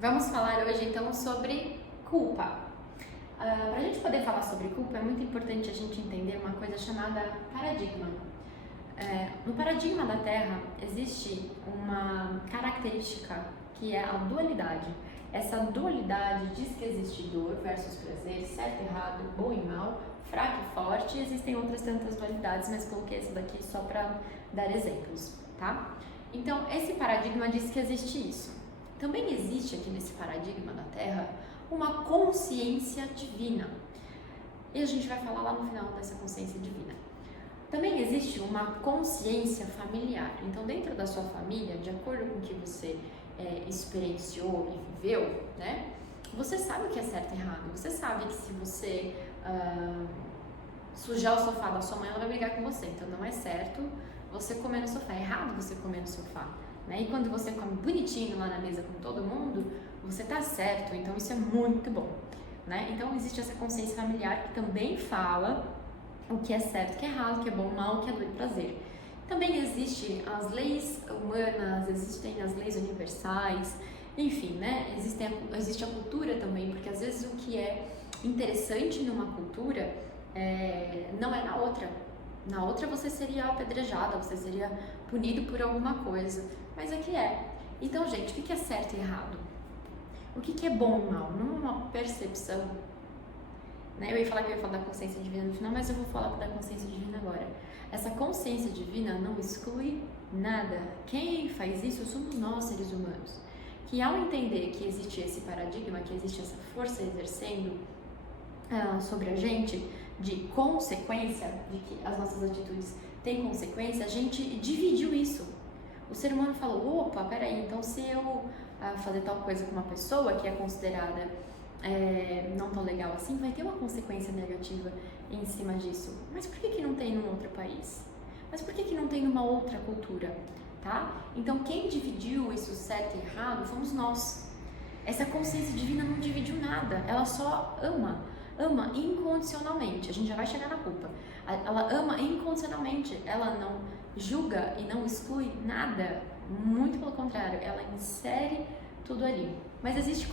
Vamos falar hoje então sobre culpa. Para a gente poder falar sobre culpa, é muito importante a gente entender uma coisa chamada paradigma. No paradigma da Terra existe uma característica que é a dualidade. Essa dualidade diz que existe dor versus prazer, certo e errado, bom e mal, fraco e forte, e existem outras tantas dualidades, mas coloquei essa daqui só para dar exemplos, tá? Então, esse paradigma diz que existe isso. Também existe aqui nesse paradigma da Terra uma consciência divina. E a gente vai falar lá no final dessa consciência divina. Também existe uma consciência familiar. Então, dentro da sua família, de acordo com o que você experienciou e viveu, né? Você sabe o que é certo e errado. Você sabe que se você sujar o sofá da sua mãe, ela vai brigar com você. Então, não é certo você comer no sofá. É errado você comer no sofá. Né? E quando você come bonitinho lá na mesa com todo mundo, você tá certo, então isso é muito bom, né? Então existe essa consciência familiar que também fala o que é certo, o que é errado, o que é bom, o mal, o que é dor e prazer. Também existem as leis humanas, existem as leis universais, enfim, né? Existe a cultura também, porque às vezes o que é interessante numa cultura não é na outra. Na outra você seria apedrejada, você seria punido por alguma coisa, mas aqui é. Então, gente, o que é certo e errado? O que é bom e mal? Não é uma percepção. Né? Eu ia falar que eu ia falar da consciência divina no final, mas eu vou falar da consciência divina agora. Essa consciência divina não exclui nada. Quem faz isso somos nós, seres humanos. Que ao entender que existe esse paradigma, que existe essa força exercendo sobre a gente, de consequência, de que as nossas atitudes têm consequência, a gente dividiu isso. O ser humano falou, opa, peraí, então se eu fazer tal coisa com uma pessoa que é considerada não tão legal assim, vai ter uma consequência negativa em cima disso. Mas por que não tem num outro país? Mas por que não tem numa outra cultura? Tá? Então quem dividiu isso certo e errado fomos nós. Essa consciência divina não dividiu nada, ela só ama incondicionalmente. A gente já vai chegar na culpa. Ela ama incondicionalmente, ela não julga e não exclui nada, muito pelo contrário, ela insere tudo ali. Mas existem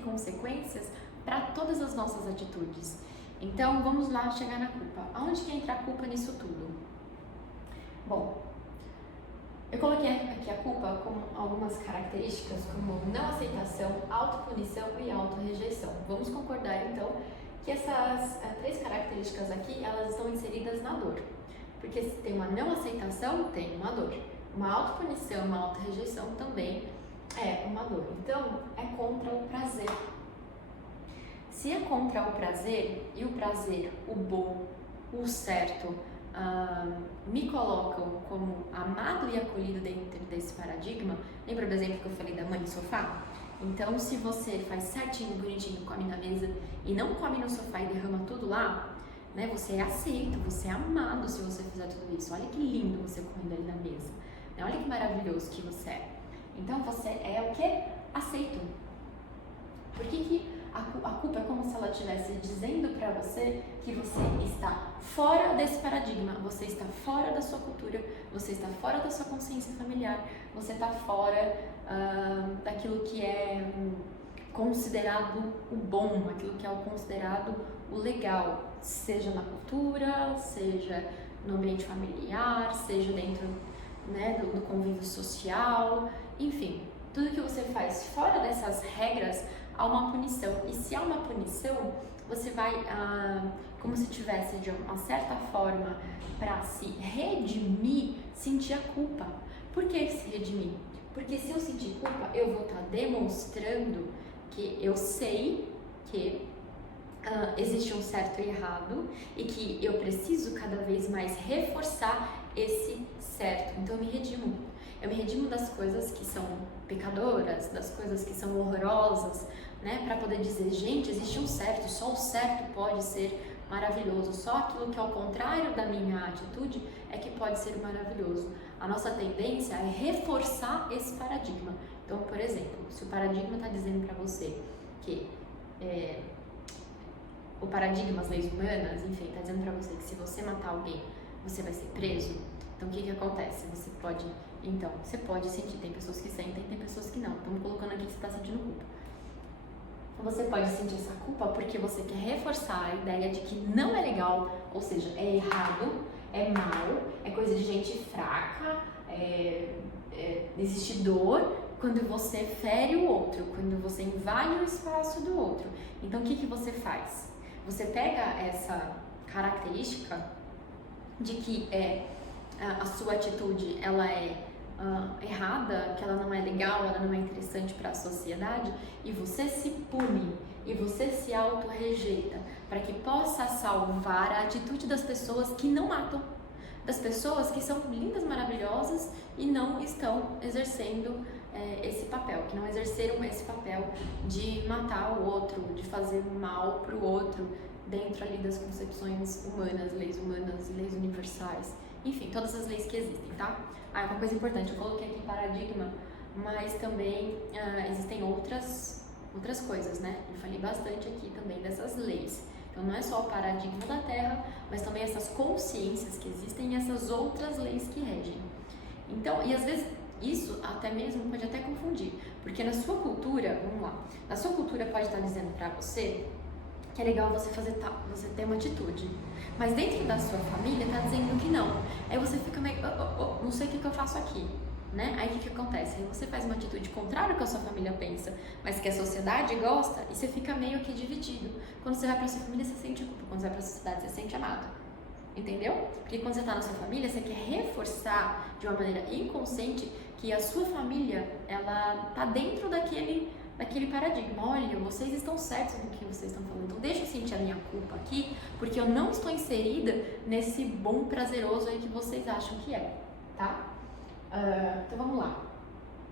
consequências para todas as nossas atitudes. Então vamos lá chegar na culpa. Aonde que entra a culpa nisso tudo? Bom, eu coloquei aqui a culpa com algumas características como não aceitação, autopunição e autorrejeição. Vamos concordar então que essas três características aqui, elas estão inseridas na dor. Porque se tem uma não aceitação, tem uma dor. Uma autopunição, uma autorrejeição também é uma dor. Então, é contra o prazer. Se é contra o prazer, e o prazer, o bom, o certo, me colocam como amado e acolhido dentro desse paradigma, lembra do exemplo que eu falei da mãe no sofá? Então, se você faz certinho, bonitinho, come na mesa e não come no sofá e derrama tudo lá, né, você é aceito, você é amado se você fizer tudo isso. Olha que lindo você comendo ali na mesa. Né? Olha que maravilhoso que você é. Então, você é o quê? Aceito. Por que a culpa é como se ela estivesse dizendo para você que você está fora desse paradigma, você está fora da sua cultura, você está fora da sua consciência familiar, você está fora daquilo que é considerado o bom, aquilo que é considerado o legal, seja na cultura, seja no ambiente familiar, seja dentro, né, do convívio social, enfim, tudo que você faz fora dessas regras, há uma punição. E se há uma punição, você vai, como se tivesse de uma certa forma, para se redimir, sentir a culpa. Por que se redimir? Porque se eu sentir culpa, eu vou estar demonstrando que eu sei que existe um certo e errado e que eu preciso cada vez mais reforçar esse certo. Então eu me redimo. Eu me redimo das coisas que são pecadoras, das coisas que são horrorosas, né? Para poder dizer, gente, existe um certo, só o certo pode ser maravilhoso, só aquilo que é ao contrário da minha atitude é que pode ser maravilhoso. A nossa tendência é reforçar esse paradigma. Então, por exemplo, se o paradigma está dizendo para você que o paradigma, as leis humanas, enfim, está dizendo para você que se você matar alguém, você vai ser preso. Então, o que acontece? Você pode sentir, tem pessoas que sentem, tem pessoas que não. Estamos colocando aqui você está sentindo culpa. Você pode sentir essa culpa porque você quer reforçar a ideia de que não é legal, ou seja, é errado, é mal, é coisa de gente fraca, é desistidor, quando você fere o outro, quando você invade o espaço do outro. Então, o que você faz? Você pega essa característica de que a sua atitude ela é errada, que ela não é legal, ela não é interessante para a sociedade, e você se pune, e você se auto-rejeita, para que possa salvar a atitude das pessoas que não matam, das pessoas que são lindas, maravilhosas e não estão exercendo esse papel, que não exerceram esse papel de matar o outro, de fazer mal para o outro, dentro ali das concepções humanas, leis universais, enfim, todas as leis que existem, tá? Uma coisa importante, eu coloquei aqui paradigma, mas também existem outras coisas, né? Eu falei bastante aqui também dessas leis. Então não é só o paradigma da Terra, mas também essas consciências que existem e essas outras leis que regem. Então, e às vezes isso até mesmo pode até confundir, porque na sua cultura, vamos lá, na sua cultura pode estar dizendo pra você que é legal você você ter uma atitude, mas dentro da sua família tá dizendo que não. Aí você fica meio, não sei o que eu faço aqui, né? Aí o que acontece? Aí você faz uma atitude contrária ao que a sua família pensa, mas que a sociedade gosta, e você fica meio que dividido. Quando você vai pra sua família, você sente culpa, quando você vai pra sociedade, você se sente amado. Entendeu? Porque quando você tá na sua família, você quer reforçar de uma maneira inconsciente que a sua família, ela tá dentro daquele paradigma. Olha, vocês estão certos no que vocês estão falando, então deixa eu sentir a minha culpa aqui, porque eu não estou inserida nesse bom prazeroso aí que vocês acham que é, tá? Então vamos lá.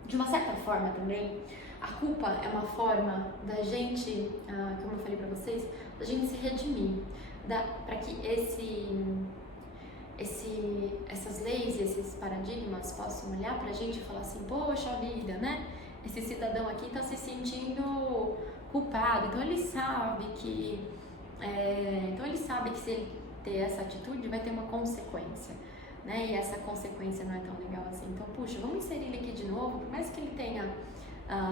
De uma certa forma também, a culpa é uma forma da gente, como eu falei pra vocês, da gente se redimir, para que essas leis e esses paradigmas possam olhar pra gente e falar assim, poxa vida, né? Esse cidadão aqui está se sentindo culpado, então ele sabe que se ele ter essa atitude vai ter uma consequência, né? E essa consequência não é tão legal assim. Então, puxa, vamos inserir ele aqui de novo, por mais que ele tenha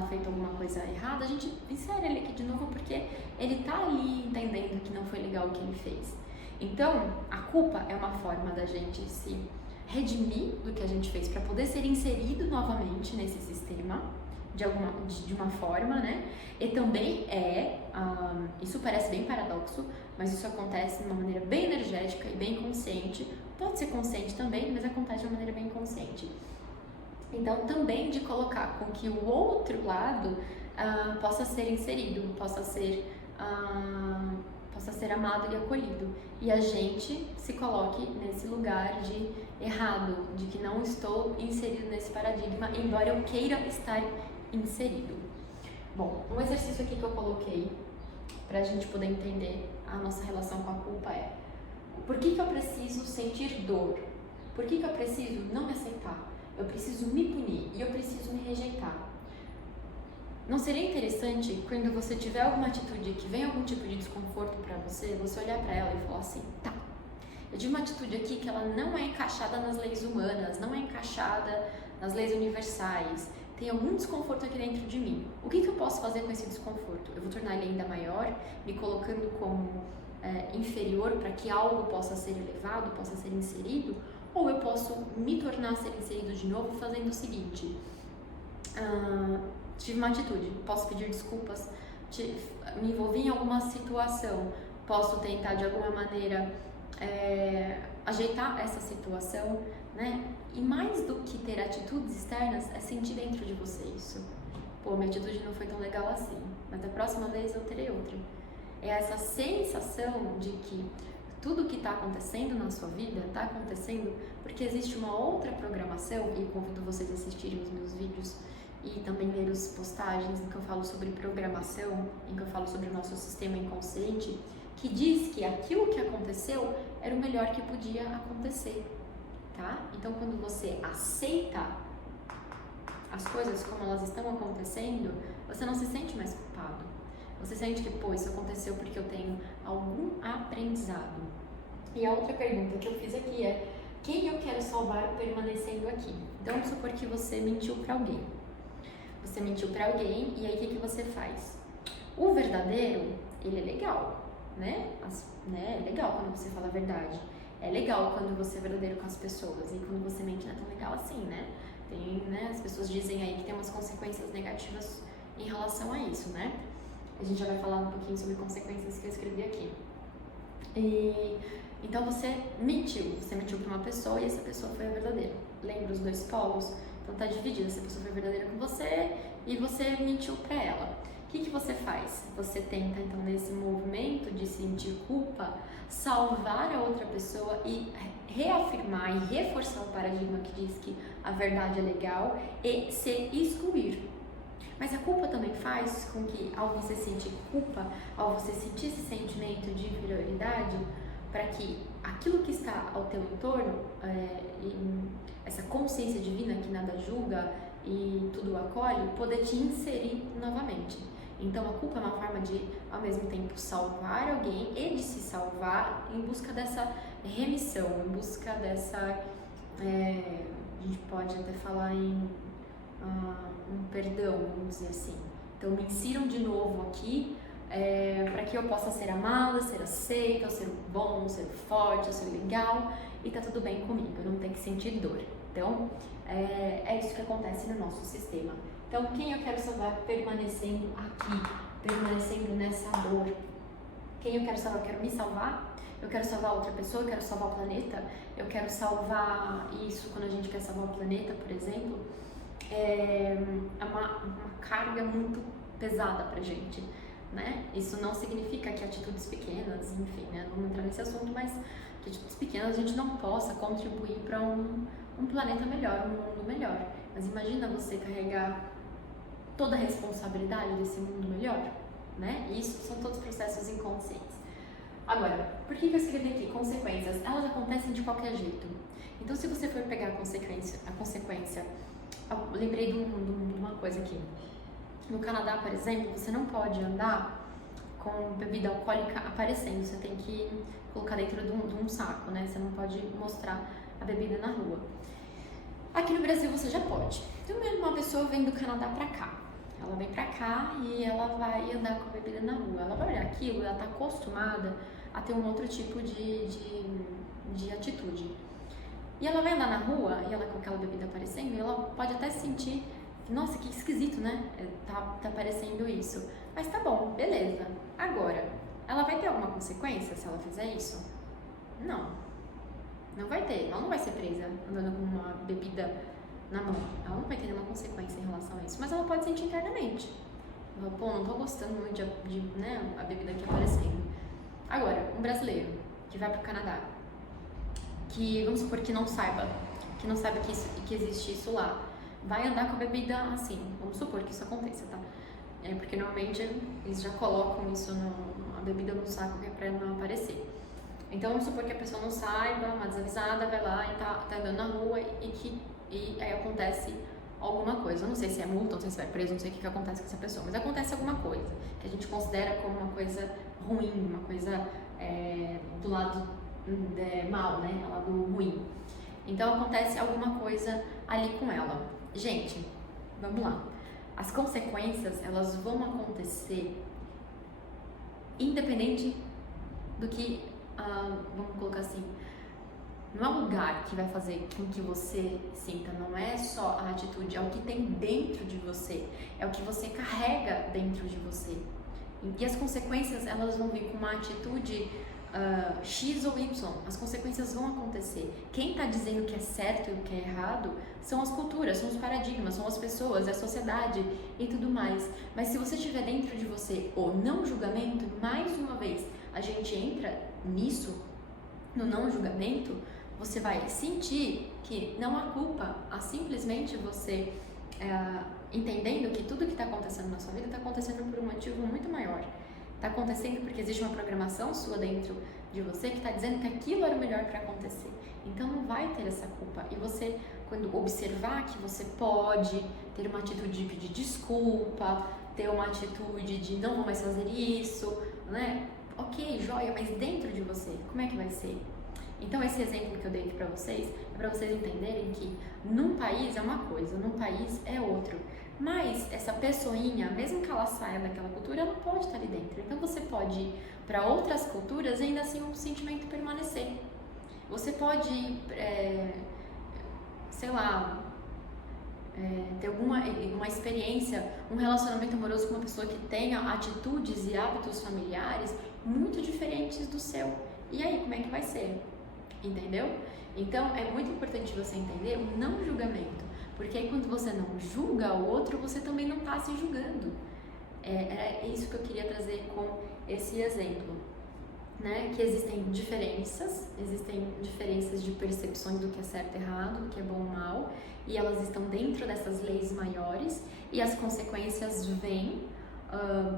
feito alguma coisa errada, a gente insere ele aqui de novo porque ele tá ali entendendo que não foi legal o que ele fez. Então, a culpa é uma forma da gente se redimir do que a gente fez para poder ser inserido novamente nesse sistema de uma forma, né? E também isso parece bem paradoxo, mas isso acontece de uma maneira bem energética e bem consciente. Pode ser consciente também, mas acontece de uma maneira bem consciente. Então, também de colocar com que o outro lado possa ser inserido, possa ser amado e acolhido. E a gente se coloque nesse lugar de errado, de que não estou inserido nesse paradigma, embora eu queira estar inserido. Bom, um exercício aqui que eu coloquei pra gente poder entender a nossa relação com a culpa é: por que eu preciso sentir dor? Por que eu preciso não me aceitar? Eu preciso me punir e eu preciso me rejeitar. Não seria interessante, quando você tiver alguma atitude que vem algum tipo de desconforto pra você olhar pra ela e falar assim, tá, eu tive uma atitude aqui que ela não é encaixada nas leis humanas, não é encaixada nas leis universais, tem algum desconforto aqui dentro de mim. O que eu posso fazer com esse desconforto? Eu vou tornar ele ainda maior, me colocando como inferior para que algo possa ser elevado, possa ser inserido? Ou eu posso me tornar ser inserido de novo fazendo o seguinte: tive uma atitude, posso pedir desculpas, me envolvi em alguma situação, posso tentar de alguma maneira ajeitar essa situação, né? E mais do que ter atitudes externas, é sentir dentro de você isso. Pô, minha atitude não foi tão legal assim, mas da próxima vez eu terei outra. É essa sensação de que tudo que está acontecendo na sua vida está acontecendo porque existe uma outra programação, e convido vocês a assistirem os meus vídeos e também ler as postagens em que eu falo sobre programação, em que eu falo sobre o nosso sistema inconsciente, que diz que aquilo que aconteceu era o melhor que podia acontecer, tá? Então, quando você aceita as coisas como elas estão acontecendo, você não se sente mais culpado. Você sente que, pô, isso aconteceu porque eu tenho algum aprendizado. E a outra pergunta que eu fiz aqui é: quem eu quero salvar permanecendo aqui? Então, vamos supor que você mentiu para alguém. Você mentiu pra alguém e aí o que você faz? O verdadeiro, ele é legal, né? É legal quando você fala a verdade. É legal quando você é verdadeiro com as pessoas. E quando você mente não é tão legal assim, né? Né? As pessoas dizem aí que tem umas consequências negativas em relação a isso, né? A gente já vai falar um pouquinho sobre consequências que eu escrevi aqui. Então você mentiu para uma pessoa e essa pessoa foi a verdadeira. Lembra os dois polos? Então tá dividido, essa pessoa foi verdadeira com você e você mentiu para ela. O que você faz? Você tenta, então, nesse movimento de sentir culpa, salvar a outra pessoa e reafirmar e reforçar o paradigma que diz que a verdade é legal e se excluir. Mas a culpa também faz com que, ao você sentir culpa, ao você sentir esse sentimento de inferioridade, para que aquilo que está ao teu entorno, essa consciência divina que nada julga e tudo acolhe, poder te inserir novamente. Então a culpa é uma forma de, ao mesmo tempo, salvar alguém e de se salvar em busca dessa remissão, em busca dessa, a gente pode até falar em um perdão, vamos dizer assim. Então me insiram de novo aqui, para que eu possa ser amada, ser aceita, eu ser bom, eu ser forte, eu ser legal e tá tudo bem comigo, eu não tenho que sentir dor. Então é isso que acontece no nosso sistema. Então quem eu quero salvar permanecendo aqui, permanecendo nessa dor? Quem eu quero salvar? Eu quero me salvar? Eu quero salvar outra pessoa? Eu quero salvar o planeta? Eu quero salvar isso quando a gente quer salvar o planeta, por exemplo? É uma carga muito pesada pra gente, né? Isso não significa que atitudes pequenas, enfim, né? Não vamos entrar nesse assunto, mas que atitudes pequenas a gente não possa contribuir para um planeta melhor, um mundo melhor. Mas imagina você carregar toda a responsabilidade desse mundo melhor, né? Isso são todos processos inconscientes. Agora, por que eu escrevi aqui consequências? Elas acontecem de qualquer jeito. Então, se você for pegar a consequência, eu lembrei de uma coisa aqui. No Canadá, por exemplo, você não pode andar com bebida alcoólica aparecendo. Você tem que colocar dentro de um saco, né? Você não pode mostrar a bebida na rua. Aqui no Brasil você já pode. Então, uma pessoa vem do Canadá pra cá. Ela vem pra cá e ela vai andar com a bebida na rua. Ela vai olhar aquilo, ela tá acostumada a ter um outro tipo de atitude. E ela vai andar na rua e ela com aquela bebida aparecendo, e ela pode até sentir, nossa, que esquisito, né? Tá aparecendo isso. Mas tá bom, beleza. Agora, ela vai ter alguma consequência se ela fizer isso? Não. Não vai ter. Ela não vai ser presa andando com uma bebida na mão. Ela não vai ter nenhuma consequência em relação a isso. Mas ela pode sentir internamente. Ela, pô, não tô gostando muito de né, a bebida aqui aparecendo. Agora, um brasileiro que vai pro Canadá, que vamos supor que não saiba que existe isso lá, vai andar com a bebida assim, vamos supor que isso aconteça, tá? Porque normalmente eles já colocam isso, a bebida no saco que é pra não aparecer. Então vamos supor que a pessoa não saiba, uma desavisada, vai lá e tá andando na rua e aí acontece alguma coisa. Eu não sei se é multa, não sei se vai preso, não sei o que acontece com essa pessoa, mas acontece alguma coisa que a gente considera como uma coisa ruim, uma coisa do lado mal, né? Lado ruim. Então acontece alguma coisa ali com ela. Gente, vamos lá. As consequências, elas vão acontecer independente do que, vamos colocar assim, não é o lugar que vai fazer com que você sinta, não é só a atitude, é o que tem dentro de você, é o que você carrega dentro de você. E as consequências, elas vão vir com uma atitude X ou Y, as consequências vão acontecer. Quem está dizendo que é certo e o que é errado são as culturas, são os paradigmas, são as pessoas, é a sociedade e tudo mais. Mas se você tiver dentro de você o não julgamento, mais uma vez, a gente entra nisso, no não julgamento, você vai sentir que não há culpa, há simplesmente você entendendo que tudo que está acontecendo na sua vida está acontecendo por um motivo muito maior. Está acontecendo porque existe uma programação sua dentro de você que está dizendo que aquilo era o melhor para acontecer. Então não vai ter essa culpa. E você, quando observar que você pode ter uma atitude de pedir desculpa, ter uma atitude de não vou mais fazer isso, né? Ok, joia, mas dentro de você, como é que vai ser? Então esse exemplo que eu dei aqui para vocês é para vocês entenderem que num país é uma coisa, num país é outro. Mas essa pessoinha, mesmo que ela saia daquela cultura, ela pode estar ali dentro. Então você pode ir para outras culturas e ainda assim o sentimento permanecer. Você pode ir, sei lá, ter uma experiência, um relacionamento amoroso com uma pessoa que tenha atitudes e hábitos familiares muito diferentes do seu. E aí, como é que vai ser? Entendeu? Então, é muito importante você entender o não julgamento, porque aí quando você não julga o outro, você também não está se julgando. É isso que eu queria trazer com esse exemplo, né? Que existem diferenças de percepções do que é certo e errado, do que é bom ou mal, e elas estão dentro dessas leis maiores, e as consequências vêm,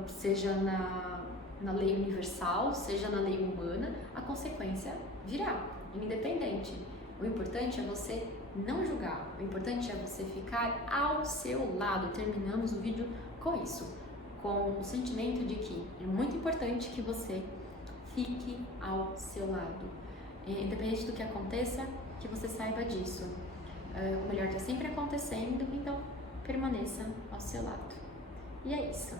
seja na lei universal, seja na lei humana, a consequência virá, independente. O importante é você não julgar, o importante é você ficar ao seu lado. Terminamos o vídeo com isso, com o sentimento de que é muito importante que você fique ao seu lado. Independente do que aconteça, que você saiba disso. O melhor está sempre acontecendo, então permaneça ao seu lado. E é isso.